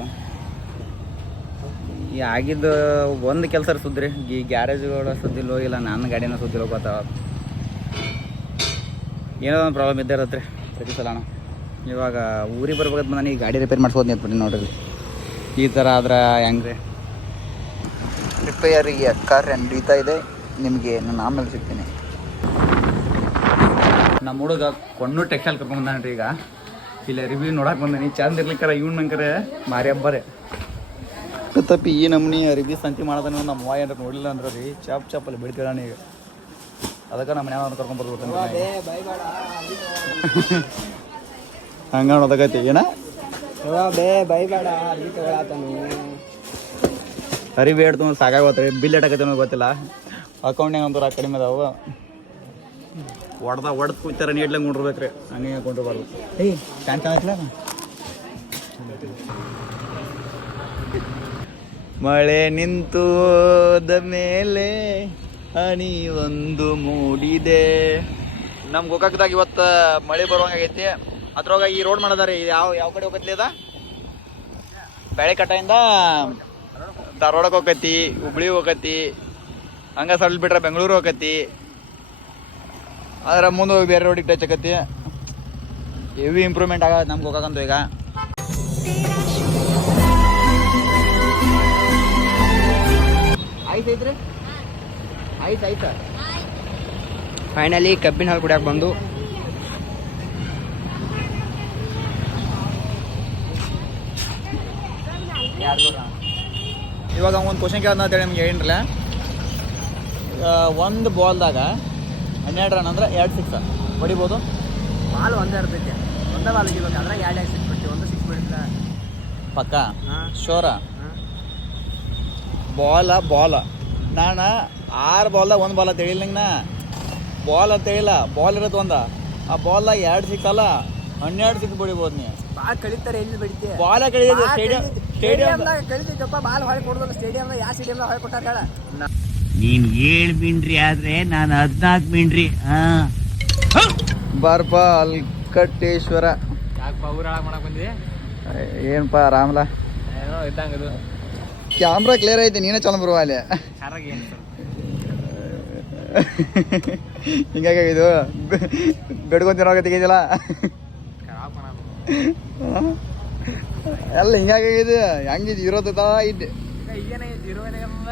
ಈ ಆಗಿದ್ದು ಒಂದು ಕೆಲಸ ಸುದ್ರಿ, ಈ ಗ್ಯಾರೇಜ್ಗಳು ಸುದ್ದಿಲ್ಲೋ ಇಲ್ಲ ನನ್ನ ಗಾಡಿನ ಸುದ್ದಿಲ್ಲೋ ಗೊತ್ತಾಗ. ಏನೋ ಒಂದು ಪ್ರಾಬ್ಲಮ್ ಇದ್ದೇ ಇರತ್ತೆ ರೀ ಪ್ರತಿ ಸಲನೂ. ಇವಾಗ ಊರಿಗೆ ಬರ್ಬೇಕಂತ ನಾನು ಈ ಗಾಡಿ ರಿಪೇರ್ ಮಾಡ್ಸ್ಬೋದು ನಿಂತ್ಬಿಟ್ಟು ನೋಡ್ರಿ. ಈ ಥರ ಆದ್ರೆ ಹೆಂಗೆ ರೀ? ರಿಪೇರಿಗೆ ಕಾರ್ಯ ನಡೀತಾ ಇದೆ. ನಿಮಗೆ ನಾನು ಆಮೇಲೆ ಸಿಗ್ತೀನಿ. ನಮ್ಮ ಹುಡುಗ ಕೊಂಡು ಟೆಕ್ಸ್ಟೈಲ್ ಕರ್ಕೊಂಡ್ಬಂದಾನ್ರಿ. ಈಗ ಇಲ್ಲ ರಿವ್ಯೂ ನೋಡಕ್ಕೆ ಬಂದಾನಿ. ಚಂದ ಇರ್ಲಿಕ್ಕಾರ ಇವ್ನು ನಂಕರೆ ಮಾರಿ ಹಬ್ಬರೇ ತಪ್ಪಿ ಈ ನಮ್ನಿ ರಿವ್ಯೂ ಸಂತಿ ಮಾಡೋದನ್ನ ನಮ್ಮ ಅವ್ವ ಏನಾರು ನೋಡಿಲ್ಲ ಅಂದ್ರೆ ರೀ ಚಾಪಲ್ಲಿ ಬಿಡ್ತೀರಾನ. ಈಗ ಅದಕ್ಕೆ ನಮ್ಮ ಮನೆ ಕರ್ಕೊಂಡ್ಬರ್ಬೇಕಂತ ಹಂಗೆ ನೋಡೋದಾಗೈತಿ. ಏನ ಬೈಬೇಡ ಅಲ್ಲಿ ತಗೊಳತಾನು. ಅರಿವಿ ಹೇಳ್ತು ಸಾಕಾಗೋತ್ರಿ. ಬಿಲ್ ಎಟಾಕೈತೆ ಅನ್ನೋದು ಗೊತ್ತಿಲ್ಲ. ಅಕೌಂಟ್ನಾಗ ಅಂತವ್ರು ಆ ಕಡಿಮೆ ಅದಾವು. ಹೊಡೆದು ಕೂತಾರ ನೀಡ್ಲಂಗೆ ನೋಡಿರ್ಬೇಕ್ರಿ. ಹಂಗೆ ಕೊಂಡಿರ್ಬಾರ್ದು. ಏಯ್ ಚಾನ್ ಚೆನ್ನಾಗಿಲ್ಲ. ಮಳೆ ನಿಂತು ಹೋದ ಮೇಲೆ ಹನಿ ಒಂದು ಮೂಡಿದೆ. ನಮ್ಮ ಗೋಕಾಕ್ದಾಗ ಇವತ್ತು ಮಳೆ ಬರುವಂಗಾಗೈತಿ. ಅದ್ರೊಳಗೆ ಈ ರೋಡ್ ಮಾಡೋದಾರೆ. ಯಾವ ಕಡೆ ಹೋಗತ್ಲಿ ಅದ? ಬೆಳೆಕಟ್ಟೆಯಿಂದ ಧಾರವಾಡಕ್ಕೆ ಹೋಗತಿ, ಹುಬ್ಳಿ ಹೋಗತಿ, ಹಂಗೆ ಸಡ್ಲ್ ಬಿಟ್ರೆ ಬೆಂಗಳೂರು ಹೋಗತಿ. ಆದ್ರೆ ಮುಂದೆ ಹೋಗಿ ಬೇರೆ ರೋಡಿಗೆ ಟಚ್ ಆಕತಿ. ಹೆವಿ ಇಂಪ್ರೂವ್ಮೆಂಟ್ ಆಗತ್ತೆ ನಮ್ಗೆ ಹೋಗಕ್ಕಂತ. ಈಗ ಐತ್ರಿ ಆಯ್ತಾ ಫೈನಲಿ ಕಬ್ಬಿನ ಹಾಲು ಕುಡಿಯಕ್ಕೆ ಬಂದು ಇವಾಗ ಒಂದು ಕ್ವಶನ್ ಕೇಳೋಣ ಅಂತೇಳಿ ನಿಮ್ಗೆ ಹೇಳಿರಲ್ಲ. ಒಂದು ಬಾಲ್ದಾಗ 12 ರನ್ ಅಂದ್ರೆ 2 ಸಿಕ್ಸ್ ಹೊಡಿಬೋದು. ಬಾಲ್ ಒಂದೇ ಇರ್ತೈತೆ. ಒಂದೇ ಬಾಲ್ ಇರ್ಬೇಕಾದ್ರೆ 2 ಸಿಕ್ಸ್ ಬಿಡ್ತೀವಿ. ಒಂದು ಸಿಕ್ಸ್ ಬಿಡಿಲ್ಲ ಪಕ್ಕ ಶೋರ. ಬಾಲ ನಾನು 6 ಬಾಲ್ದಾಗ 1 ಬಾಲ್ ಅಂತ ಹೇಳಿಲ್ಲ. ನಂಗೆ ಬಾಲ್ ಅಂತ ಹೇಳಿಲ್ಲ, ಬಾಲ್ ಇರೋದು ಒಂದ. ಆ ಬಾಲ್ದಾಗ 2 ಸಿಕ್ಸ್ ಅಲ್ಲ 12 ಸಿಕ್ಸ್ ಹೊಡಿಬೋದು. ನೀವು ಬಾಲ್ ಕಳಿತಾರೆ. ಎಲ್ಲಿ ಬಿಡ್ತೀವಿ? ಬಾಲ ಕಳಿಯೋದು ಸ್ಟೇಡಿಯಂದಾಗ ಕಳಿತೈತಪ್ಪ. ಬಾಲ್ ಹೊಳೆ ಕೊಡೋದಲ್ಲ ಸ್ಟೇಡಿಯಂದಾಗ. ಯಾವ ಸ್ಟೇಡಿಯಂದಾಗ ಹೊಳೆ ಕೊಟ್ಟಾರ ಹೇಳ? ನೀನ್ 7 ಮಿಂಡ್ರಿ ಆದ್ರೆ ನಾನು 14 ಮಿಂಡ್ರಿ. ಬರ್ಪ ಅಲ್ಕಟ್ಟೇಶ್ವರ ಯಾಕಪ್ಪ ಊರ ಹಾಳಾಗ್ ಮಾಡಕ್ ಬಂದಿ? ಏನಪ್ಪ ಆರಾಮಲ್ಲ? ಏನೋ ಇದ್ದಂಗದು. ಕ್ಯಾಮ್ರಾ ಕ್ಲಿಯರ್ ಐತಿ, ನೀನೇ ಚಲೋ ಬರುವ ಅಲ್ಲಿ. ಖರಾಗಿ ಏನು ಸರ್? ಹಿಂಗಾಗಿ ಇದು ಬೆಡ್ಕೊಂತಿರೋ ತೆಗಿದಿಲ್ಲ ಖರಾಬ್ ಮಾಡೋದು. ಎಲ್ಲ ಹಿಂಗಾಗಿದೆ. ಹೆಂಗಿದ್ ಇರೋ ತರ ಇದ್ದೆ, ಏನೈತಿ ಜೀರೋ ಏನಾಗಲ್ಲ.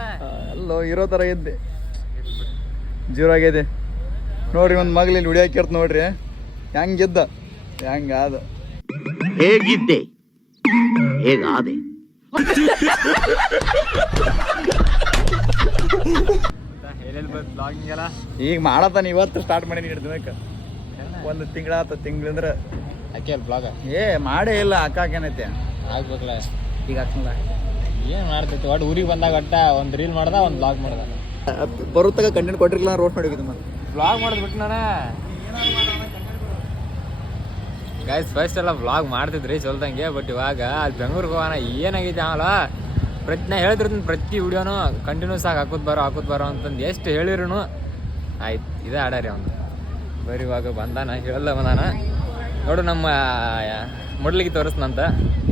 ಅಲ್ಲೋ ಇರೋ ಥರ ಇದ್ದೆ, ಜೀರೋ ಆಗೈತೆ ನೋಡ್ರಿ. ಒಂದು ಮಗ್ಲಿ ಇಲ್ಲಿ ಹುಡಿಯಾಕಿರ್ತ ನೋಡ್ರಿ, ಹೆಂಗಿದ್ದ ಹೆಂಗಾದ. ಹೇಗಿದ್ದೆ ಹೇಗಾದೆ. ಎಲ್ಲೆಲ್ಲಿ ಬಂದು ಬ್ಲಾಗಿಂಗ್ ಎಲ್ಲ ಈಗ ಮಾಡತ್ತಾನ, ಇವತ್ತು ಸ್ಟಾರ್ಟ್ ಮಾಡಿ ನೀಡ್ದಿನಕ್ಕೆ ಒಂದು ತಿಂಗಳಾತ. ತಿಂಗಳಂದ್ರೆ ಹಾಕಿ ಬ್ಲಾಗ ಮಾಡೇ ಇಲ್ಲ. ಅಕ್ಕಾಕೇನೈತೆ ಆಗ್ಬೇಕಲ್ಲ. ಈಗ ಹಾಕ್ಸಲ್ಲ ಏನು ಮಾಡ್ತೈತಿ ಒಟ್ಟು ಊರಿಗೆ ಬಂದಾಗ ಒಟ್ಟ ಒಂದು ರೀಲ್ ಮಾಡ್ದ ಒಂದು ಬ್ಲಾಗ್ ಮಾಡ್ದ. ಬರುತ್ತಾಗ ಕಂಟೆಂಟ್ ಕೊಟ್ಟಿರ್ಲಿಲ್ಲ, ರೋಸ್ಟ್ ಮಾಡಿದ್ದು ಮತ್ತೆ ಬ್ಲಾಗ್ ಮಾಡೋದು ಬಿಟ್ಟು ನಾನು ಗೈಸ್ ಫಸ್ಟ್ ಎಲ್ಲ ವ್ಲಾಗ್ ಮಾಡ್ತಿದ್ರಿ ಚಲ್ದಂಗೆ. ಬಟ್ ಇವಾಗ ಅಲ್ಲಿ ಬೆಂಗ್ಳೂರಿಗೆ ಹೋಗೋಣ ಏನಾಗೈತೆ ಆಮೇಲೆ ನಾ ಹೇಳ್ತಿರ್ತೀನಿ ಪ್ರತಿ ವಿಡಿಯೋನು ಕಂಟಿನ್ಯೂಸ್ ಆಗಿ ಹಾಕೋದು ಬರೋ ಅಂತಂದು ಎಷ್ಟು ಹೇಳಿರೂ ಆಯ್ತು ಇದೇ ಆಡಾರಿ ಅವ್ನು. ಬರೀ ಇವಾಗ ಬಂದಾನ ಹೇಳಲ್ಲ ಬಂದಾನ ನೋಡು. ನಮ್ಮ ಮೊಡ್ಲಿಗೆ ತೋರಿಸ್ನಂತ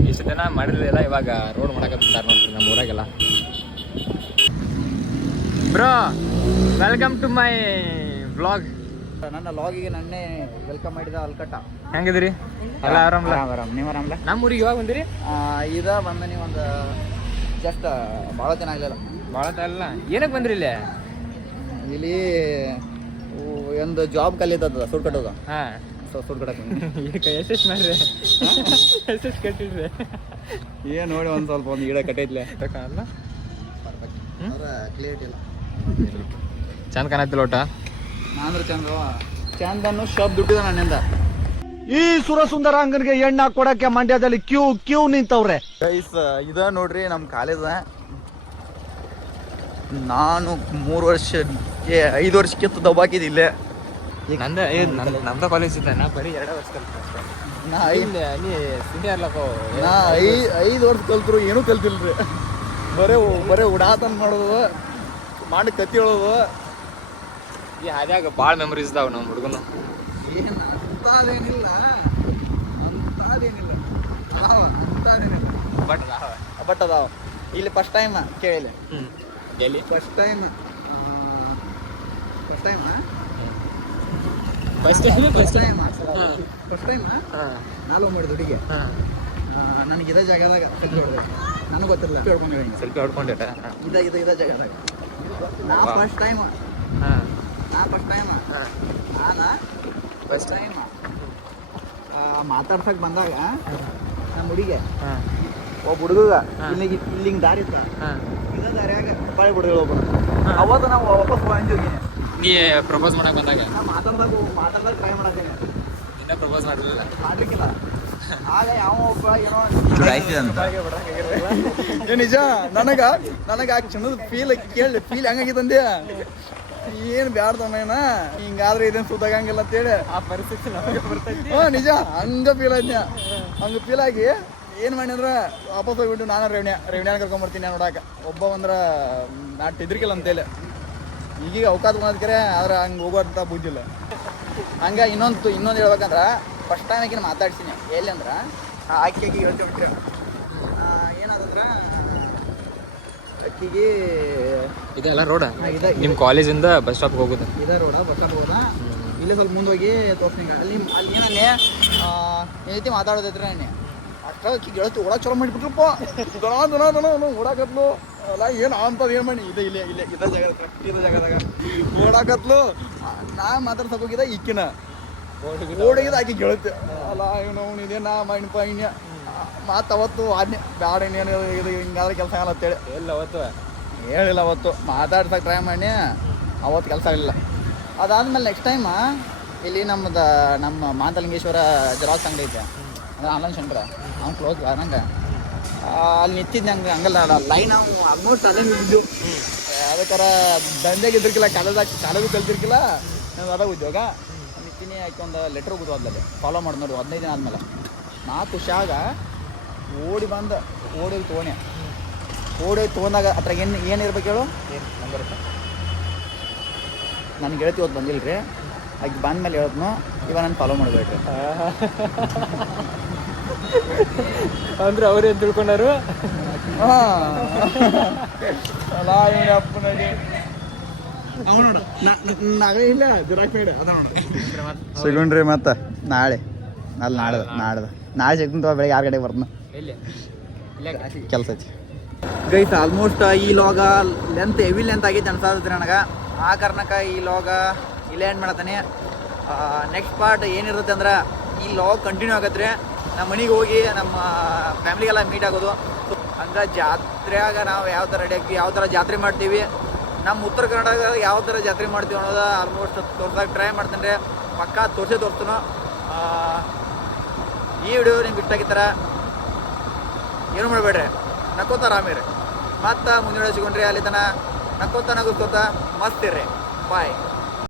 ಇಷ್ಟು ದಿನ ಮಾಡಿರಲಿಲ್ಲ, ಇವಾಗ ರೋಡ್ ಮಾಡಕತ್ತಿದ್ದಾರೆ ನೋಡ್ರಿ ನಮ್ಮ ಊರಾಗೆಲ್ಲ. Bro welcome to my vlog. ನನ್ನ ಲಾಗಿಗೆ ನನ್ನೇ ವೆಲ್ಕಮ್ ಮಾಡಿದ ಅಲ್ಕಟ್ಟ. ಹೆಂಗಿದಿರಿ ಎಲ್ಲ ಆರಾಮಲ್ಲ? ಆರಾಮ್. ನೀವು ಆರಾಮಲ್ಲ? ನಮ್ಮ ಊರಿಗೆ ಯಾವಾಗ ಬಂದಿರಿ? ಇದ ಬಂದ ನೀವು ಒಂದು ಜಸ್ಟ್ ಭಾಳ ದಿನ ಆಗಲಿಲ್ಲ. ಭಾಳ ಅಲ್ಲ, ಏನಕ್ಕೆ ಬಂದ್ರಿ ಇಲ್ಲಿ? ಇಲ್ಲಿ ಒಂದು ಜಾಬ್ ಕಲಿತದ ಸುಡ್ ಕಟ್ಟೋದು. ಹಾಂ ಸುಡ್ ಕಟ್ಟಕ್ಕೆ ಈಗ ಎಷ್ಟೆಷ್ಟು ಮಾಡ್ರಿ? ಎಷ್ಟೆಷ್ಟು ಕಟ್ಟಿದ್ರಿ? ಏನು ನೋಡಿ ಒಂದು ಸ್ವಲ್ಪ ಒಂದು ಗಿಡ ಕಟ್ಟೈತ್ಲೆ ಅಲ್ಲ ಕ್ಲಿಯರಿಟಿ ಇಲ್ಲ. ಚಂದ ಕಾಣತ್ತಿಲ್ಲ ಊಟ. ನಾಂದ್ರೆ ಚಂದನ್ನು ಶಬ್ದ ದುಡ್ಡಿದ ನನ್ನಿಂದ. ಈ ಸುರಸುಂದರಾಂಗನಿಗೆ ಎಣ್ಣ ಕೊಡಕ್ಕೆ ಮಂಡ್ಯದಲ್ಲಿ ಕ್ಯೂ ನಿಂತವ್ರೆ. ಗೈಸ್ ಇದ ನೋಡ್ರಿ ನಮ್ಮ ಕಾಲೇಜ. ನಾನು 3 ವರ್ಷ 5 ವರ್ಷಕ್ಕೆ ದಬ್ಬಾಕಿದ್ದು ಇಲ್ಲೇ. ನಮ್ದ ಕಾಲೇಜ್ ಇದ್ದ ನಾ ಬರೀ 2 ವರ್ಷ ನಾ ಸೀನಿಯರ್ ಲಕ್ಕೋ. 5 ವರ್ಷ ಕಲ್ತರು ಏನೂ ಕಲ್ತಿಲ್ರಿ. ಬರೇ ಉಡಾತನ ಮಾಡೋದು, ಮಾಡಿ ಕತ್ತಿ ಹೇಳೋದು. ಈ ಹಾದ್ಯಾಗ ಭಾಳ ಮೆಮೊರೀಸ್ ಇದಾವ ನಮ್ಮ ಹುಡುಗನು. ಅಂತದೇನಿಲ್ಲ ಬಟ್ ಅದಾವ. ಇಲ್ಲಿ ಫಸ್ಟ್ ಟೈಮ್ ಕೇಳಿಲ್ಲ. ಎಲ್ಲಿ ಫಸ್ಟ್ ಟೈಮ್ ನಾಲ್ಕು ಮಾಡಿದ ಹುಡುಗಿ ನನಗೆ ಇದೇ ಜಾಗದಾಗ ನನಗೆ ಗೊತ್ತಿರಲಿಲ್ಲ. ಹೇಳ್ಕೊಂಡು ಹೇಳಿ ಸೆಲ್ಫಿ ಹೊಡ್ಕೊಂಡೆ. ಇದೇ ಜಾಗದಾಗ ನಾ ಫಸ್ಟ್ ಟೈಮ್ ಮಾತಾಡ್ಸಕ್ ಬಂದಾಗ ನಮ್ಮ ಹುಡುಗಿ ಒಬ್ಬ ಹುಡುಗ ಇಲ್ಲಿಂಗ್ ದಾರಿ ಇತ್ತ, ಇದ ದಾರಿಯಾಗ ಪಾಳಿ ಬಿಡುಗ ಒಬ್ಬ. ಅವತ್ತು ನಾವು ವಾಪಸ್ ಬಂದಿವಿ. ನೀ ಪ್ರಪೋಸ್ ಮಾಡಕ್ ಬಂದಾಗ ನಾ ಮಾತಾಡ್ದಾಗ ಟ್ರೈ ಮಾಡತ್ತೇನೆ, ಇನ್ನ ಪ್ರಪೋಸ್ ಮಾಡಲಿಲ್ಲ. ಮಾಡ್ಲಿಕ್ಕಿಲ್ಲ. ಆಗ ಯಾವ ಒಬ್ಬ ಏನೋ ನಿಜ ನನಗ ಆ ಕ್ಷಣದ ಫೀಲ್ ಹೆಂಗಾಗಿತ್ತಂದೆ. ಏನು ಬ್ಯಾಡ್ದಣ್ಣ, ಹಿಂಗಾದ್ರೆ ಇದೇನು ಸುತ್ತಾಗಂಗಿಲ್ಲ ಅಂತೇಳಿ ಆ ಪರಿಸ್ಥಿತಿ ನಮಗೆ ಬರ್ತೈತಿ. ನಿಜ ಹಂಗ ಫೀಲ್ ಆಯ್ತು. ಹಂಗೆ ಫೀಲ್ ಆಗಿ ಏನು ಮಾಡಿ ಅಂದ್ರೆ ವಾಪಸ್ ಹೋಗ್ಬಿಟ್ಟು ನಾನು ರೇವಣ್ಯಾನ ಕರ್ಕೊಂಬರ್ತೀನಿ ನೋಡಾಕ. ಒಬ್ಬ ಅಂದ್ರೆ ನಾಟ್ ಇದ್ರಿಕಿಲ್ಲ ಅಂತೇಳಿ ಈಗೀಗ ಅವಕಾಶ ಬಂದಕ್ಕೆ, ಆದ್ರೆ ಹಂಗೆ ಹೋಗೋಂಥ ಬುದ್ಧಿಲ್ಲ. ಹಂಗೆ ಇನ್ನೊಂದು ಹೇಳ್ಬೇಕಂದ್ರೆ ಫಸ್ಟ್ ಟೈಮ್ ಆಕಿನ ಮಾತಾಡ್ತೀನಿ. ಎಲ್ಲಿ ಅಂದ್ರೆ ಆಕೆಗೆ ಹೇಳ್ಕೊಂಡ್ಬಿಟ್ರೆ ಏನಾದಂದ್ರೆ ಅಕ್ಕಿಗೆ ಇದೆಲ್ಲ ರೋಡ ಇದೆ. ನಿಮ್ಮ ಕಾಲೇಜಿಂದ ಬಸ್ ಸ್ಟಾಪ್ ಹೋಗುದು ಇದೇ ರೋಡ, ಬಸ್ ಸ್ಟಾಪ್ ಹೋಗೋದ. ಇಲ್ಲೇ ಸ್ವಲ್ಪ ಮುಂದೆ ಹೋಗಿ ತೋರಿಸ್ತೀನಿ. ಅಲ್ಲಿ ಏನನ್ನೇ ಏನೈತಿ ಮಾತಾಡೋದೈತ್ರಿ. ನಾನು ಅಷ್ಟಕ್ಕೆ ಗೆಳತಿ ಓಡಾಕ್ ಚಲೋ ಮಾಡಿಬಿಟ್ರಪ್ಪ. ದನ ಓಡಾಕತ್ಲು ಅಲ್ಲ ಏನು ಅಂತದ್ದು ಏನು ಮಾಡಿ ಇದೇ ಜಾಗದಾಗ ಓಡಾಕತ್ಲು. ನಾ ಮಾತಾಡ್ಸಕ್ ಹೋಗಿದ್ದ ಈಕಿನ ಓಡಿಗಿದ ಆಕಿ ಗೆಳತಿ ಅಲ್ಲ ಇವನು ಇದೇನ ಮಾಡಿನಪ್ಪ ಇನ್ಯ ಮಾತು ಅವತ್ತು ಆದ್ನೆ ಬ್ಯಾಡ ಇನ್ನೇನು ಇದು ಹಿಂಗಾದ್ರೆ ಕೆಲಸ ಆಗಲ್ಲ ಅಂತೇಳಿ ಎಲ್ಲ ಅವತ್ತು ಹೇಳಿಲ್ಲ. ಅವತ್ತು ಮಾತಾಡ್ಸಕ್ಕೆ ಟ್ರೈ ಮಾಡಿ ಅವತ್ತು ಕೆಲಸ ಆಗಲಿಲ್ಲ. ಅದಾದ್ಮೇಲೆ ನೆಕ್ಸ್ಟ್ ಟೈಮ್ ಇಲ್ಲಿ ನಮ್ಮ ಮಾತಲಿಂಗೇಶ್ವರ ಜೆರಾಕ್ಸ್ ಅಂಗಡಿ ಐತೆ, ಅಂದ್ರೆ ಆನ್ಲೈನ್ ಸೆಂಟ್ರ. ಅವ್ನು ಕ್ಲೋಸ್ ನಂಗೆ ಅಲ್ಲಿ ನಿಂತಿದ್ದು ನಂಗೆ ಹಂಗಲ್ಲ ಲೈನ್. ನಾವು ಆಲ್ಮೋಸ್ಟ್ ಅಲ್ಲೇ ನಿಂತಿದ್ದು. ಅದಕ್ಕಾರ ದಂಧೆಗೆ ಇದ್ರಿಕಿಲ್ಲ, ಕಾಲೇಜು ಕಲ್ತಿರ್ಕಿಲ್ಲ. ನಾನು ಅದಾಗ ಉದ್ಯೋಗ ನಿಂತೀನಿ. ಆಯ್ತು ಒಂದು ಲೆಟ್ರ್ ಹೋಗುದು ಅದ್ರಲ್ಲಿ ಫಾಲೋ ಮಾಡಿ ನೋಡಿ 15 ದಿನ ಆದಮೇಲೆ. ನಾ ಖುಷಿಯಾಗ ಓಡಿ ತೊಗೊಂಡಾಗ ಅದ್ರಾಗ ಏನಿರ್ಬೇಕು ಹೇಳು. ನನ್ನ ಗೆಳತಿ ಇವತ್ತು ಬಂದಿಲ್ಲ ರೀ. ಆಕೆ ಬಂದ ಮೇಲೆ ಹೇಳಿದ್ನು, ಇವಾಗ ನಾನು ಫಾಲೋ ಮಾಡಬೇಡ್ರಿ. ಅಂದ್ರೆ ಅವ್ರೇನು ತಿಳ್ಕೊಂಡಾರು ಸಿಗೊಂಡ್ರಿ ಮತ್ತೆ ನಾಳೆ ನಾಳೆ ಸಿಗ್ತಂತ ಬೆಳಗ್ಗೆ 6 ಗಂಟೆಗೆ ಬರ್ತಾನ ಎಲ್ಲಿ ಇಲ್ಲೇ ಕೆಲಸ ಐತಿ ಗೈಸ್. ಆಲ್ಮೋಸ್ಟ್ ಈ ಲಾಗ ಹೆವಿ ಲೆಂತ್ ಆಗೈತೆ ಅನ್ಸಾದ್ರಿ ನನಗೆ. ಆ ಕಾರಣಕ್ಕೆ ಈ ಲಾಗ ಇಲ್ಲೇ ಎಂಡ್ ಮಾಡತ್ತಾನೆ. ನೆಕ್ಸ್ಟ್ ಪಾರ್ಟ್ ಏನಿರುತ್ತೆ ಅಂದ್ರೆ ಈ ಲಾಗ್ ಕಂಟಿನ್ಯೂ ಆಗತ್ತೆ. ನಮ್ಮ ಮನೆಗೆ ಹೋಗಿ ನಮ್ಮ ಫ್ಯಾಮ್ಲಿಗೆಲ್ಲ ಮೀಟ್ ಆಗೋದು. ಹಂಗೆ ಜಾತ್ರೆಯಾಗ ನಾವು ಯಾವ ಥರ ರೆಡಿ ಆಗ್ತೀವಿ, ಯಾವ ಥರ ಜಾತ್ರೆ ಮಾಡ್ತೀವಿ, ನಮ್ಮ ಉತ್ತರ ಕನ್ನಡ ಯಾವ ಥರ ಜಾತ್ರೆ ಮಾಡ್ತೀವಿ ಅನ್ನೋದು ಆಲ್ಮೋಸ್ಟ್ ತೋರ್ಸೋಕೆ ಟ್ರೈ ಮಾಡ್ತೇನೆ ರೀ. ಪಕ್ಕ ತೋರಿಸ್ತಾನೋ. ಈ ವಿಡಿಯೋ ನಿಮ್ಗೆ ಇಷ್ಟ ಆಗಿತ್ತಾರ ಏನು ಮಾಡಬೇಡ್ರಿ, ನಕ್ಕೋತ ಆರಾಮಿರಿ. ಮತ್ತು ಮುಂದಿನ ಸಿಗೊಂಡ್ರಿ ಅಲ್ಲಿ ತನ ನಕ್ಕೋತ ನಗುಸ್ಕೋತ ಮಸ್ತ್ ಇರ್ರಿ. ಬಾಯ್.